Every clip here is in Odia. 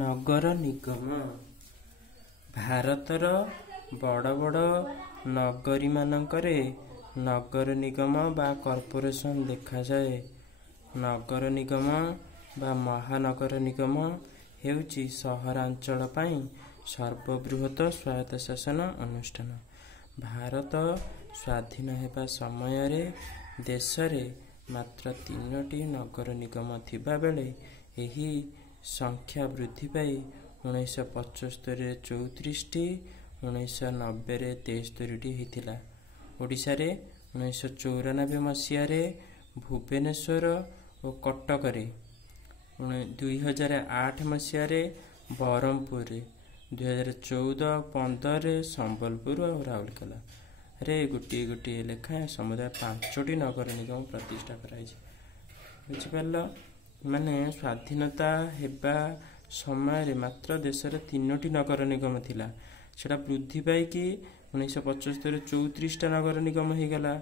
ନଗର ନିଗମ ଭାରତର ବଡ଼ ବଡ଼ ନଗରୀମାନଙ୍କରେ ନଗର ନିଗମ ବା କର୍ପୋରେସନ ଦେଖାଯାଏ। ନଗର ନିଗମ ବା ମହାନଗର ନିଗମ ହେଉଛି ସହରାଞ୍ଚଳ ପାଇଁ ସର୍ବବୃହତ ସ୍ୱାୟତ୍ତ ଶାସନ ଅନୁଷ୍ଠାନ। ଭାରତ ସ୍ୱାଧୀନ ହେବା ସମୟରେ ଦେଶରେ ମାତ୍ର 3ଟି ନଗର ନିଗମ ଥିବାବେଳେ ଏହି ସଂଖ୍ୟା ବୃଦ୍ଧି ପାଇ 1975ରେ 34ଟି, 1990ରେ 73ଟି ହୋଇଥିଲା। ଓଡ଼ିଶାରେ 1994 ମସିହାରେ ଭୁବନେଶ୍ୱର ଓ କଟକରେ, 2008 ମସିହାରେ ବ୍ରହ୍ମପୁରରେ, 2014-15ରେ ସମ୍ବଲପୁର ଆଉ ରାଉରକେଲାରେ ଗୋଟିଏ ଗୋଟିଏ ଲେଖାଏଁ ସମୁଦାୟ 5ଟି ନଗର ନିଗମ ପ୍ରତିଷ୍ଠା କରାଯାଇଛି। ବୁଝିପାରିଲ? ମାନେ ସ୍ୱାଧୀନତା ହେବା ସମୟରେ ମାତ୍ର ଦେଶରେ 3ଟି ନଗର ନିଗମ ଥିଲା। ସେଟା ବୃଦ୍ଧି ପାଇକି 1975ରେ 34ଟା ନଗର ନିଗମ ହୋଇଗଲା,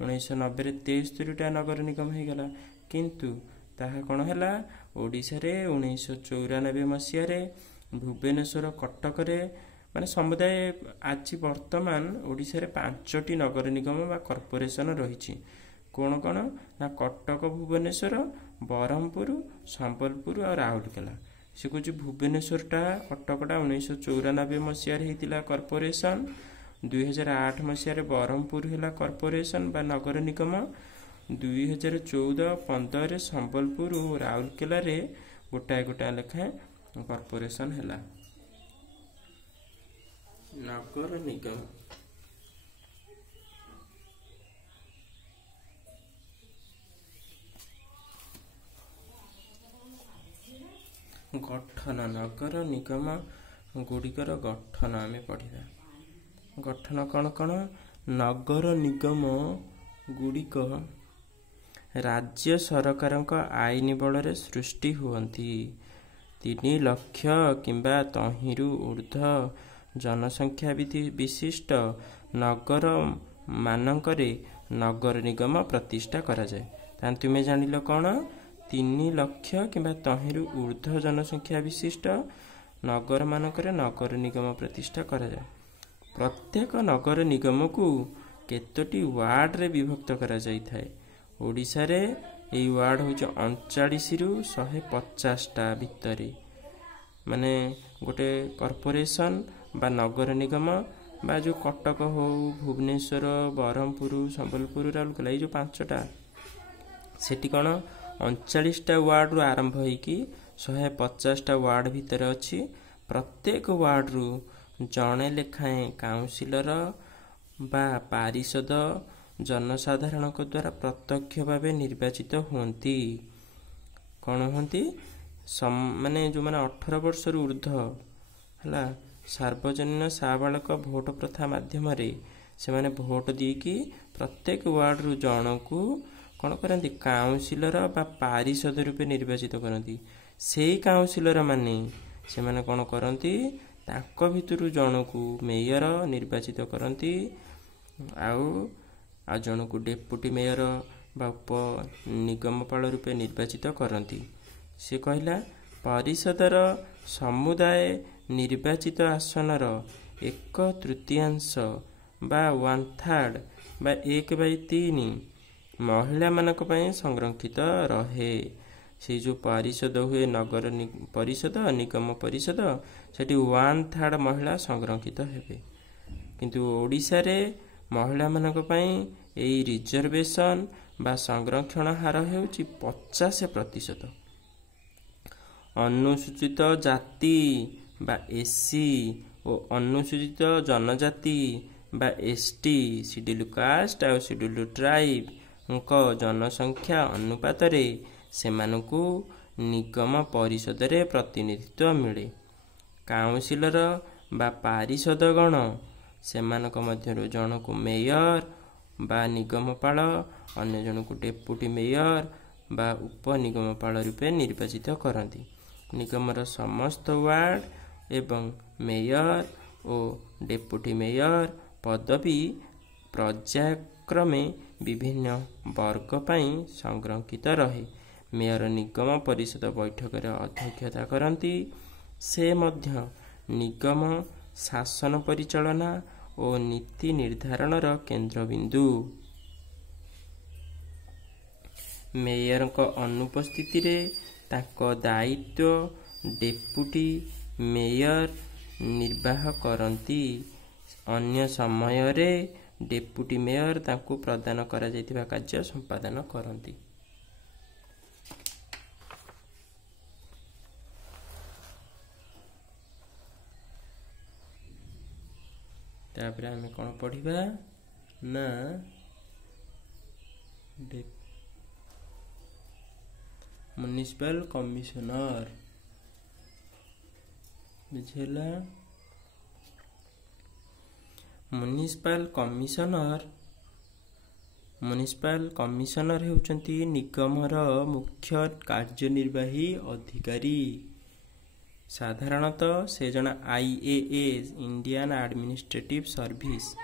1990ରେ 73ଟା ନଗର ନିଗମ ହୋଇଗଲା। କିନ୍ତୁ ତାହା କ'ଣ ହେଲା, ଓଡ଼ିଶାରେ 1994 ମସିହାରେ ଭୁବନେଶ୍ୱର କଟକରେ ମାନେ ସମୁଦାୟ ଆଜି ବର୍ତ୍ତମାନ ଓଡ଼ିଶାରେ 5ଟି ନଗର ନିଗମ ବା କର୍ପୋରେସନ ରହିଛି। କ'ଣ କ'ଣ ନା କଟକ, ଭୁବନେଶ୍ୱର, ବ୍ରହ୍ମପୁର, ସମ୍ବଲପୁର ଆଉ ରାଉରକେଲା। ସେ କହୁଛି ଭୁବନେଶ୍ୱରଟା କଟକଟା 1994 ମସିହାରେ ହେଇଥିଲା କର୍ପୋରେସନ, 2008 ମସିହାରେ ବ୍ରହ୍ମପୁର ହେଲା କର୍ପୋରେସନ ବା ନଗର ନିଗମ, 2014-15ରେ ସମ୍ବଲପୁର ଓ ରାଉରକେଲାରେ ଗୋଟାଏ ଗୋଟାଏ ଲେଖାଏଁ କର୍ପୋରେସନ ହେଲା। ନଗର ନିଗମ ଗଠନ। ନଗର ନିଗମ ଗୁଡ଼ିକର ଗଠନ ଆମେ ପଢ଼ିବା। ଗଠନ କ'ଣ କ'ଣ? ନଗର ନିଗମ ଗୁଡ଼ିକ ରାଜ୍ୟ ସରକାରଙ୍କ ଆଇନ ବଳରେ ସୃଷ୍ଟି ହୁଅନ୍ତି। 3 ଲକ୍ଷ କିମ୍ବା ତହିଁରୁ ଉର୍ଦ୍ଧ୍ୱ ଜନସଂଖ୍ୟା ବିଶିଷ୍ଟ ନଗର ମାନଙ୍କରେ ନଗର ନିଗମ ପ୍ରତିଷ୍ଠା କରାଯାଏ। ତାହେଲେ ତୁମେ ଜାଣିଲ କ'ଣ? 3 ଲକ୍ଷ କିମ୍ବା ତହିଁରୁ ଉର୍ଦ୍ଧ୍ୱ ଜନସଂଖ୍ୟା ବିଶିଷ୍ଟ ନଗର ମାନଙ୍କରେ ନଗର ନିଗମ ପ୍ରତିଷ୍ଠା କରାଯାଏ। ପ୍ରତ୍ୟେକ ନଗର ନିଗମକୁ କେତୋଟି ୱାର୍ଡରେ ବିଭକ୍ତ କରାଯାଇଥାଏ। ଓଡ଼ିଶାରେ ଏହି ୱାର୍ଡ ହେଉଛି 39ରୁ 150ଟା ଭିତରେ। ମାନେ ଗୋଟେ କର୍ପୋରେସନ ବା ନଗର ନିଗମ ବା ଯେଉଁ କଟକ ହଉ, ଭୁବନେଶ୍ୱର, ବ୍ରହ୍ମପୁର, ସମ୍ବଲପୁର, ରାଉରକେଲା, ଏଇ ଯେଉଁ 5ଟା, ସେଠି କ'ଣ 39ଟା ୱାର୍ଡରୁ ଆରମ୍ଭ ହେଇକି 150ଟା ୱାର୍ଡ ଭିତରେ ଅଛି। ପ୍ରତ୍ୟେକ ୱାର୍ଡରୁ ଜଣେ ଲେଖାଏଁ କାଉନସିଲର ବା ପାରିଷଦ ଜନସାଧାରଣଙ୍କ ଦ୍ୱାରା ପ୍ରତ୍ୟକ୍ଷ ଭାବେ ନିର୍ବାଚିତ ହୁଅନ୍ତି। କ'ଣ ହୁଅନ୍ତି? ମାନେ ଯେଉଁମାନେ 18 ବର୍ଷରୁ ଉର୍ଦ୍ଧ୍ୱ ହେଲା, ସାର୍ବଜନୀନ ସାବାଳକ ଭୋଟ ପ୍ରଥା ମାଧ୍ୟମରେ ସେମାନେ ଭୋଟ ଦେଇକି ପ୍ରତ୍ୟେକ ୱାର୍ଡରୁ ଜଣକୁ କ'ଣ କରନ୍ତି? କାଉନସିଲର ବା ପାରିଷଦ ରୂପେ ନିର୍ବାଚିତ କରନ୍ତି। ସେଇ କାଉନସିଲର ମାନେ ସେମାନେ କ'ଣ କରନ୍ତି? ତାଙ୍କ ଭିତରୁ ଜଣକୁ ମେୟର ନିର୍ବାଚିତ କରନ୍ତି, ଆଉ ଜଣକୁ ଡେପୁଟି ମେୟର ବା ଉପ ନିଗମପାଳ ରୂପେ ନିର୍ବାଚିତ କରନ୍ତି। ସେ କହିଲା, ପରିଷଦର ସମୁଦାୟ ନିର୍ବାଚିତ ଆସନର 1/3 ବା 1/3 ବା 1/3 ମହିଳାମାନଙ୍କ ପାଇଁ ସଂରକ୍ଷିତ ରହେ। ସେଇ ଯେଉଁ ପରିଷଦ ହୁଏ, ନଗର ପରିଷଦ, ନିଗମ ପରିଷଦ, ସେଠି 1/3 ମହିଳା ସଂରକ୍ଷିତ ହେବେ। କିନ୍ତୁ ଓଡ଼ିଶାରେ ମହିଳାମାନଙ୍କ ପାଇଁ ଏହି ରିଜର୍ଭେସନ ବା ସଂରକ୍ଷଣ ହାର ହେଉଛି 50%। ଅନୁସୂଚିତ ଜାତି ବା ଏସ୍ସି ଓ ଅନୁସୂଚିତ ଜନଜାତି ବା ଏସ୍ଟି, ସିଡ୍ୟୁଲ କାଷ୍ଟ ଆଉ ସିଡ୍ୟୁଲ ଟ୍ରାଇବଙ୍କ ଜନସଂଖ୍ୟା ଅନୁପାତରେ ସେମାନଙ୍କୁ ନିଗମ ପରିଷଦରେ ପ୍ରତିନିଧିତ୍ୱ ମିଳେ। କାଉନସିଲର ବା ପାରିଷଦଗଣ ସେମାନଙ୍କ ମଧ୍ୟରୁ ଜଣକୁ ମେୟର ବା ନିଗମପାଳ, ଅନ୍ୟ ଜଣକୁ ଡେପୁଟି ମେୟର ବା ଉପନିଗମପାଳ ରୂପେ ନିର୍ବାଚିତ କରନ୍ତି। ନିଗମର ସମସ୍ତ ୱାର୍ଡ ଏବଂ ମେୟର ଓ ଡେପୁଟି ମେୟର ପଦବୀ ପର୍ଯ୍ୟାୟକ୍ରମେ ବିଭିନ୍ନ ବର୍ଗ ପାଇଁ ସଂରକ୍ଷିତ ରହେ। ମେୟର ନିଗମ ପରିଷଦ ବୈଠକରେ ଅଧ୍ୟକ୍ଷତା କରନ୍ତି। से मध्य निगम शासन परिचालना और नीति निर्धारणर केन्द्रबिंदु। मेयर को अनुपस्थिति रे ताको दायित्व डेपुटी मेयर निर्वाह करती। अन्य समय रे डेपुटी मेयर ताको प्रदान करा जायतिबा कार्य संपादन करती। तापर आमे कोन पढिबा ना म्युनिसिपल कमिशनर। बुझेला म्युनिसिपल कमिशनर हेउचंती निगमर मुख्य कार्यनिर्वाही अधिकारी। साधारणतः से जन आईएएस इंडियन एडमिनिस्ट्रेटिव सर्विस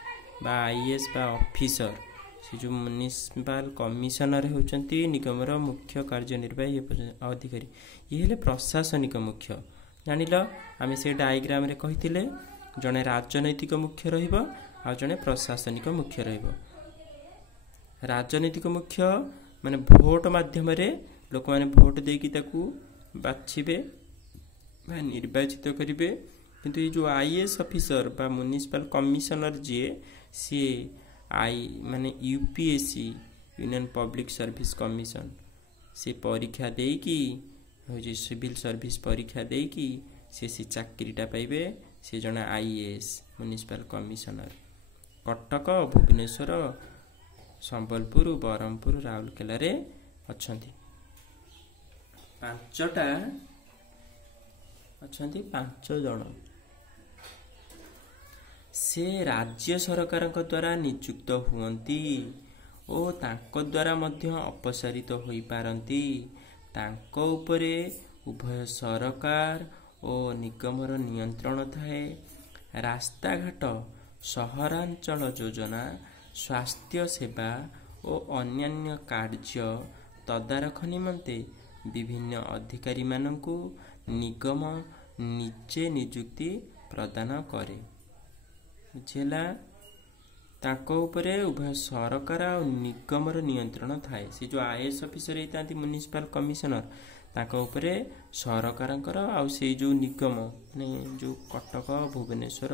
बा आईएएस बा ऑफिसर। से जो म्युनिसिपल कमिशनर होचंती निगमर मुख्य कार्यनिर्वाही अधिकारी। ये हेले प्रशासनिक मुख्य। जानिल आमे से डायग्राम रे कहिथिले जने राजनैतिक मुख्य रहिबो आ जने प्रशासनिक मुख्य रहिबो। राजनैतिक मुख्य माने भोट माध्यम रे लोक माने भोट देकी ताकू बाछिबे बा निर्वाचित करिवे। किंतु ये जो आईएएस ऑफिसर बा म्युनिसिपल कमिशनर जे सी आई माने UPSC union public service commission से परीक्षा देकी हो सिविल सर्विस परीक्षा देकी से चाकरीटा पाइबे। से जन IAS municipal commissioner Cuttack Bhubaneswar Sambalpur Berhampur Rourkela रे अछंती। पांचटा अछंती 5 जण। से राज्य सरकार द्वारा नियुक्त हुअंती ओ तांको द्वारा मध्य अपसारित होई पारंती। तांको उपरे उभय सरकार और निगमर नियंत्रण थाए। रास्ता घाट सहरांचल योजना स्वास्थ्य सेवा और अन्यान्य कार्य तदारख निमंते विभिन्न अधिकारी मानकु निगम निजे नियुक्ति प्रदान करे। बुझेला ताको उपरे उभय सरकार और निगमर नियंत्रण थाए। से जो आईएएस ऑफिसर होतांती म्युनिसिपल कमिशनर ताको उपरे सरकारंकर आ से जो निगम ने जो कटक भुवनेश्वर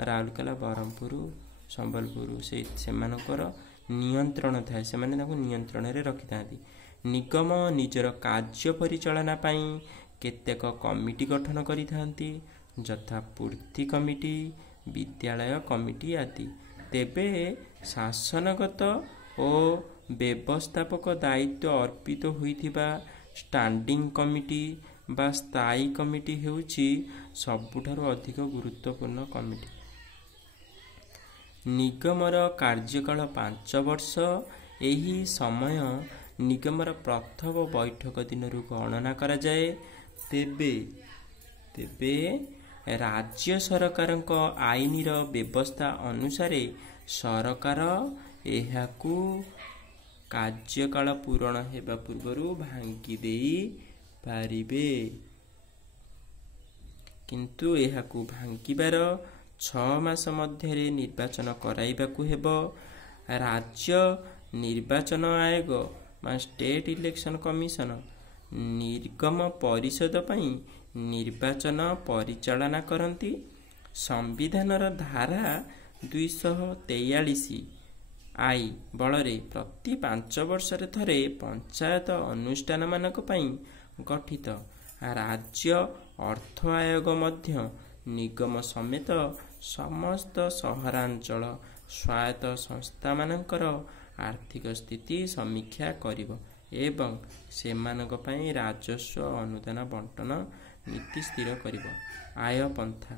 राउरकेला बरहमपुर संबलपुर से मानकर नियंत्रण थाए। से माने ताको नियंत्रण रे रखितांती। निगम निजर कार्य परिचालना पई केतेक कमिटी गठन करिथांती यथा पूर्ति कमिटी विद्यालय कमिटी आदि। तेबे शासनगत और व्यवस्थापक दायित्व अर्पित होइथिबा स्टैंडिंग कमिटी बा स्थायी कमिटी हेउची सबुठारु अधिक गुरुत्वपूर्ण कमिटी। निगमर कार्यकाल 5 वर्ष। एही समय निगमर प्रथम बैठक दिन गणना करा जाए। तेबे राज्य सरकार आईन व्यवस्था अनुसार सरकार एहाकू कार्यकाल पूरण हेबा पूर्वरु भांगी देई पारिबे। किंतु एहाकू भांगिबार 6 मास मध्यरे निर्वाचन कराइबाकू हेबो। राज्य निर्वाचन आयोग मा स्टेट इलेक्शन कमिशन निगम परिषद पई निर्वाचन परिचालना करती। संविधानर धारा 243 आई बलरे प्रति 5 वर्ष थरे पंचायत अनुष्ठान मानक पई गठित राज्य अर्थ आयोग मध्य निगम समेत समस्त सहरांचल स्वायत्त संस्था मानकर आर्थिक स्थिति समीक्षा करिवो एवं सेमानक पई राजस्व अनुदान बंटन नीति स्थिर करिवो। आय पंथा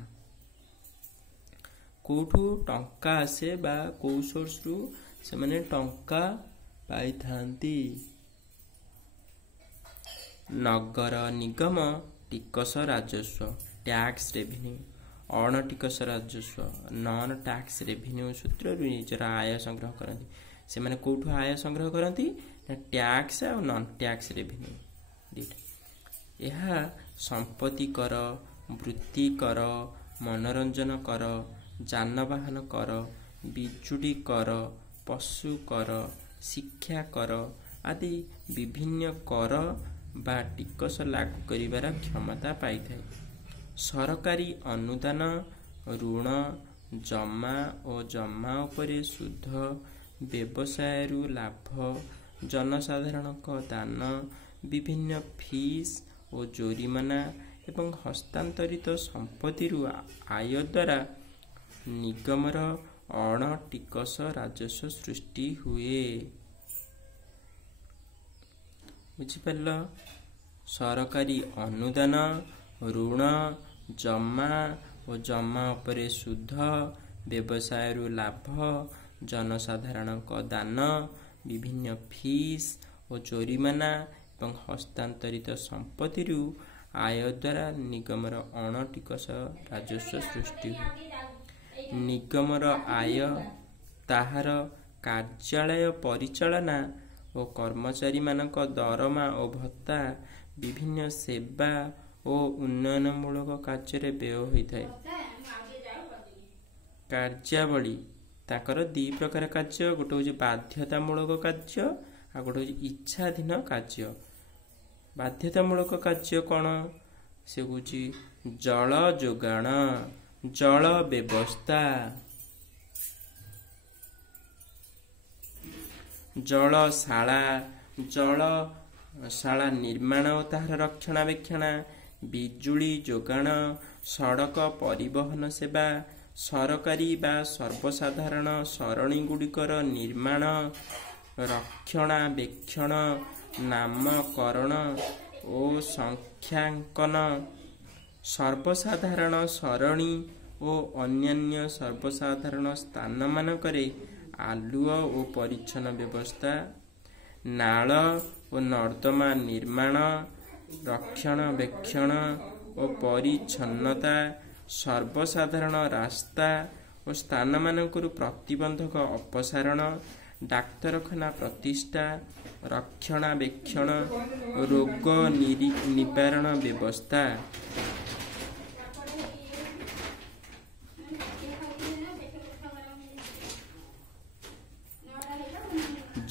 कोठू टंका आसे बा को सोर्स रु से माने टंका पाई थांती। नगर निगम टिकस राजस्व टैक्स रेवेन्यू अण टिकस राजस्व नॉन टैक्स रेवेन्यू सूत्र निजर आय संग्रह करती। से माने कोठू आय संग्रह करती टैक्स और नॉन टैक्स रेवेन्यू। यह संपत्ति कर ବୃତ୍ତି କର, ମନୋରଞ୍ଜନ କର, ଯାନବାହନ କର, ବିଜୁଳି କର, ପଶୁ କର, ଶିକ୍ଷା କର ଆଦି ବିଭିନ୍ନ କର ବା ଟିକସ ଲାଗୁ କରିବାର କ୍ଷମତା ପାଇଥାଏ। ସରକାରୀ ଅନୁଦାନ, ଋଣ, ଜମା ଓ ଜମା ଉପରେ ସୁଧ, ବ୍ୟବସାୟରୁ ଲାଭ, ଜନସାଧାରଣଙ୍କ ଦାନ, ବିଭିନ୍ନ ଫିସ୍ ଓ ଜୋରିମାନା ଏବଂ ହସ୍ତାନ୍ତରିତ ସମ୍ପତ୍ତିରୁ ଆୟ ଦ୍ୱାରା ନିଗମର ଅଣ ଟିକସ ରାଜସ୍ୱ ସୃଷ୍ଟି ହୁଏ। ବୁଝିପାରିଲ? ସରକାରୀ ଅନୁଦାନ, ଋଣ, ଜମା ଓ ଜମା ଉପରେ ସୁଧ, ବ୍ୟବସାୟରୁ ଲାଭ, ଜନସାଧାରଣଙ୍କ ଦାନ, ବିଭିନ୍ନ ଫିସ୍ ଓ ଜୋରିମାନା ଏବଂ ହସ୍ତାନ୍ତରିତ ସମ୍ପତ୍ତିରୁ ଆୟ ଦ୍ୱାରା ନିଗମର ଅଣ ଟିକସ ରାଜସ୍ୱ ସୃଷ୍ଟି ହୁଏ। ନିଗମର ଆୟ ତାହାର କାର୍ଯ୍ୟାଳୟ ପରିଚାଳନା ଓ କର୍ମଚାରୀମାନଙ୍କ ଦରମା ଓ ଭତ୍ତା, ବିଭିନ୍ନ ସେବା ଓ ଉନ୍ନୟନମୂଳକ କାର୍ଯ୍ୟରେ ବ୍ୟୟ ହୋଇଥାଏ। କାର୍ଯ୍ୟାବଳୀ ତାଙ୍କର ଦି ପ୍ରକାର କାର୍ଯ୍ୟ, ଗୋଟେ ହେଉଛି ବାଧ୍ୟତାମୂଳକ କାର୍ଯ୍ୟ ଆଉ ଗୋଟେ ହେଉଛି ଇଚ୍ଛାଧୀନ କାର୍ଯ୍ୟ। ବାଧ୍ୟତାମୂଳକ କାର୍ଯ୍ୟ କ'ଣ? ସେ ହେଉଛି ଜଳ ଯୋଗାଣ, ଜଳ ବ୍ୟବସ୍ଥା, ଜଳଶାଳା ନିର୍ମାଣ ଓ ତାହାର ରକ୍ଷଣାବେକ୍ଷଣ, ବିଜୁଳି ଯୋଗାଣ, ସଡ଼କ ପରିବହନ ସେବା, ସରକାରୀ ବା ସର୍ବସାଧାରଣ ସରଣୀଗୁଡ଼ିକର ନିର୍ମାଣ, ରକ୍ଷଣାବେକ୍ଷଣ, ନାମକରଣ ଓ ସଂଖ୍ୟାଙ୍କନ, ସର୍ବସାଧାରଣ ସରଣୀ ଓ ଅନ୍ୟାନ୍ୟ ସର୍ବସାଧାରଣ ସ୍ଥାନମାନଙ୍କରେ ଆଲୁଅ ଓ ପରିଚ୍ଛନ୍ନ ବ୍ୟବସ୍ଥା, ନାଳ ଓ ନର୍ଦ୍ଦମା ନିର୍ମାଣ, ରକ୍ଷଣାବେକ୍ଷଣ ଓ ପରିଚ୍ଛନ୍ନତା, ସର୍ବସାଧାରଣ ରାସ୍ତା ଓ ସ୍ଥାନମାନଙ୍କରୁ ପ୍ରତିବନ୍ଧକ ଅପସାରଣ, ଡାକ୍ତରଖାନା ପ୍ରତିଷ୍ଠା, ରକ୍ଷଣାବେକ୍ଷଣ ଓ ରୋଗ ନିବାରଣ ବ୍ୟବସ୍ଥା।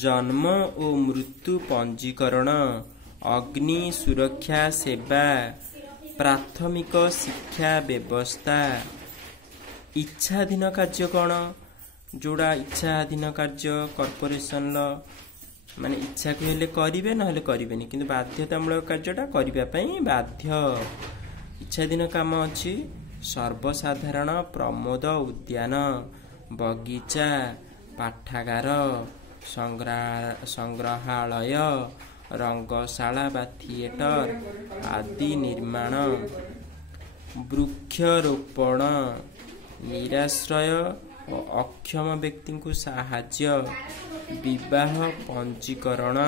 ଜନ୍ମ ଓ ମୃତ୍ୟୁ ପଞ୍ଜୀକରଣ, ଅଗ୍ନି ସୁରକ୍ଷା ସେବା, ପ୍ରାଥମିକ ଶିକ୍ଷା ବ୍ୟବସ୍ଥା। ଇଚ୍ଛାଧୀନ କାର୍ଯ୍ୟ କ'ଣ? ଯୋଉଟା ଇଚ୍ଛାଧୀନ କାର୍ଯ୍ୟ କର୍ପୋରେସନର ମାନେ ଇଚ୍ଛାକୁ ହେଲେ କରିବେ ନହେଲେ କରିବେନି, କିନ୍ତୁ ବାଧ୍ୟତାମୂଳକ କାର୍ଯ୍ୟଟା କରିବା ପାଇଁ ବାଧ୍ୟ। ଇଚ୍ଛାଧୀନ କାମ ଅଛି ସର୍ବସାଧାରଣ ପ୍ରମୋଦ ଉଦ୍ୟାନ, ବଗିଚା, ପାଠାଗାର, ସଂଗ୍ରହାଳୟ, ରଙ୍ଗଶାଳା ବା ଥିଏଟର ଆଦି ନିର୍ମାଣ। ବୃକ୍ଷରୋପଣ, ନିରାଶ୍ରୟ ଓ ଅକ୍ଷମ ବ୍ୟକ୍ତିଙ୍କୁ ସାହାଯ୍ୟ, ବିବାହ ପଞ୍ଜୀକରଣ,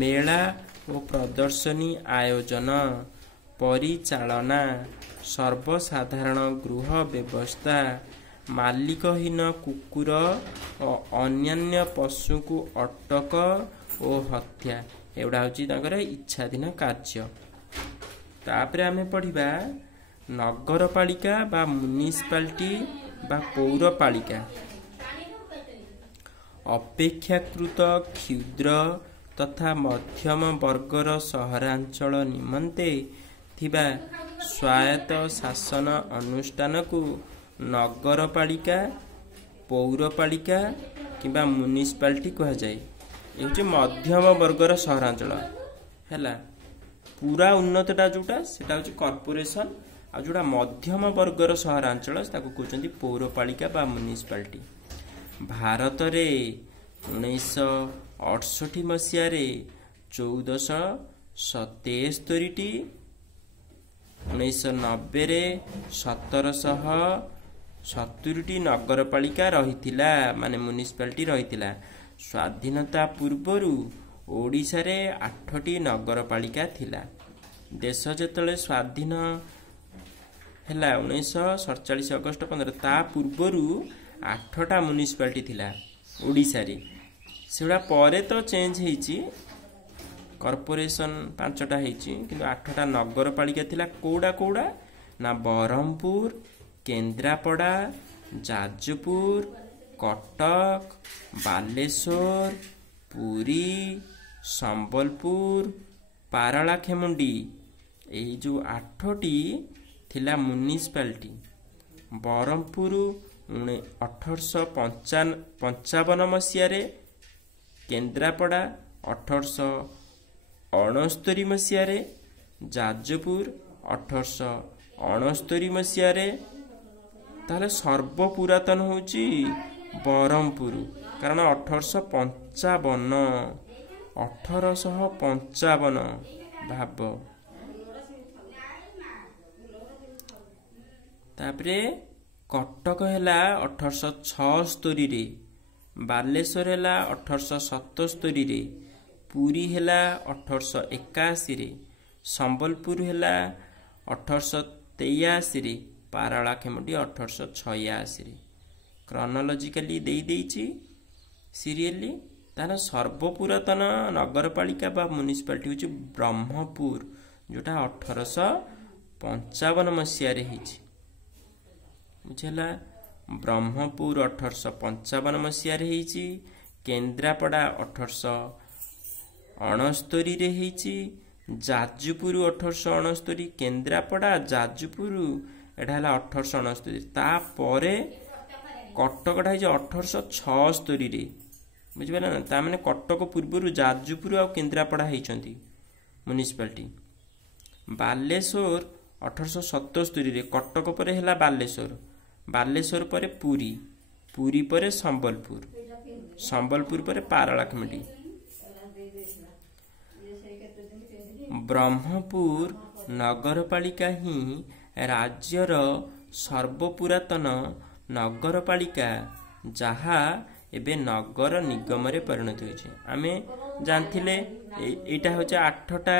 ମେଳା ଓ ପ୍ରଦର୍ଶନୀ ଆୟୋଜନ, ପରିଚାଳନା, ସର୍ବସାଧାରଣ ଗୃହ ବ୍ୟବସ୍ଥା, ମାଲିକହୀନ କୁକୁର ଓ ଅନ୍ୟାନ୍ୟ ପଶୁଙ୍କୁ ଅଟକ ଓ ହତ୍ୟା। ଏଗୁଡ଼ା ହେଉଛି ତାଙ୍କର ଇଚ୍ଛାଧୀନ କାର୍ଯ୍ୟ। ତାପରେ ଆମେ ପଢ଼ିବା ନଗରପାଳିକା ବା ମ୍ୟୁନିସିପାଲିଟି ବା ପୌରପାଳିକା। ଅପେକ୍ଷାକୃତ କ୍ଷୁଦ୍ର ତଥା ମଧ୍ୟମ ବର୍ଗର ସହରାଞ୍ଚଳ ନିମନ୍ତେ ଥିବା ସ୍ୱାୟତ୍ତ ଶାସନ ଅନୁଷ୍ଠାନକୁ ନଗରପାଳିକା, ପୌରପାଳିକା କିମ୍ବା ମ୍ୟୁନିସିପାଲିଟି କୁହାଯାଏ। ଏ ହେଉଛି ମଧ୍ୟମ ବର୍ଗର ସହରାଞ୍ଚଳ ହେଲା। ପୁରା ଉନ୍ନତଟା ଯେଉଁଟା ସେଟା ହେଉଛି କର୍ପୋରେସନ, ଆଉ ଯେଉଁଟା ମଧ୍ୟମ ବର୍ଗର ସହରାଞ୍ଚଳ ତାକୁ କହୁଛନ୍ତି ପୌରପାଳିକା ବା ମ୍ୟୁନିସିପାଲିଟି। ଭାରତରେ 1968 ମସିହାରେ 1473ଟି, 1990ରେ 1770ଟି ନଗରପାଳିକା ରହିଥିଲା, ମାନେ ମ୍ୟୁନିସିପାଲିଟି ରହିଥିଲା। ସ୍ୱାଧୀନତା ପୂର୍ବରୁ ଓଡ଼ିଶାରେ 8ଟି ନଗରପାଳିକା ଥିଲା। ଦେଶ ଯେତେବେଳେ ସ୍ୱାଧୀନ ହେଲା 1947 ଅଗଷ୍ଟ 15, ତା ପୂର୍ବରୁ 8ଟା ମ୍ୟୁନିସିପାଲିଟି ଥିଲା ଓଡ଼ିଶାରେ। ସେଗୁଡ଼ା ପରେ ତ ଚେଞ୍ଜ ହେଇଛି, କର୍ପୋରେସନ 5ଟା ହେଇଛି, କିନ୍ତୁ 8ଟା ନଗରପାଳିକା ଥିଲା। କୋଉଟା ନା ବ୍ରହ୍ମପୁର, କେନ୍ଦ୍ରାପଡ଼ା, ଯାଜପୁର, କଟକ, ବାଲେଶ୍ୱର, ପୁରୀ, ସମ୍ବଲପୁର, ପାରଳାଖେମୁଣ୍ଡି। ଏଇ ଯେଉଁ 8ଟି ଥିଲା ମ୍ୟୁନିସିପାଲିଟି। ବ୍ରହ୍ମପୁର 1855 ମସିହାରେ, କେନ୍ଦ୍ରାପଡ଼ା 1869 ମସିହାରେ, ଯାଜପୁର 1869 ମସିହାରେ। ତାହେଲେ ସର୍ବପୁରାତନ ହେଉଛି ବ୍ରହ୍ମପୁର, କାରଣ 1855 ଭାବ। ତାପରେ କଟକ ହେଲା 1876ରେ, ବାଲେଶ୍ୱର ହେଲା 1877ରେ, ପୁରୀ ହେଲା 1881ରେ, ସମ୍ବଲପୁର ହେଲା 1883ରେ, ପାରଳାଖେମୁଣ୍ଡି 1886ରେ। କ୍ରନୋଲୋଜିକାଲି ଦେଇଛି ସିରିଏଲି। ତାର ସର୍ବପୁରାତନ ନଗରପାଳିକା ବା ମ୍ୟୁନିସିପାଲିଟି ହେଉଛି ବ୍ରହ୍ମପୁର, ଯେଉଁଟା 1855 ମସିହାରେ ହେଇଛି। ବୁଝିଲା? ବ୍ରହ୍ମପୁର 1855 ମସିହାରେ ହେଇଛି। କେନ୍ଦ୍ରାପଡ଼ା 1869ରେ ହେଇଛି। ଯାଜପୁର 1869, କେନ୍ଦ୍ରାପଡ଼ା, ଯାଜପୁର ଏଇଟା ହେଲା 1869। ତାପରେ କଟକଟା ହେଇଛି 1876ରେ। ବୁଝିପାରିଲ ନା? ତାମାନେ କଟକ ପୂର୍ବରୁ ଯାଜପୁର ଆଉ କେନ୍ଦ୍ରାପଡ଼ା ହେଇଛନ୍ତି ମ୍ୟୁନିସିପାଲିଟି। ବାଲେଶ୍ୱର 1877ରେ, କଟକ ପରେ ହେଲା ବାଲେଶ୍ୱର, ବାଲେଶ୍ୱର ପରେ ପୁରୀ, ପୁରୀ ପରେ ସମ୍ବଲପୁର, ସମ୍ବଲପୁର ପରେ ପାରଳାଖେମୁଣ୍ଡି। ବ୍ରହ୍ମପୁର ନଗରପାଳିକା ହିଁ ରାଜ୍ୟର ସର୍ବପୁରାତନ ନଗରପାଳିକା, ଯାହା ଏବେ ନଗର ନିଗମରେ ପରିଣତ ହୋଇଛି। ଆମେ ଜାଣିଥିଲେ ଏଇଟା ହେଉଛି 8ଟା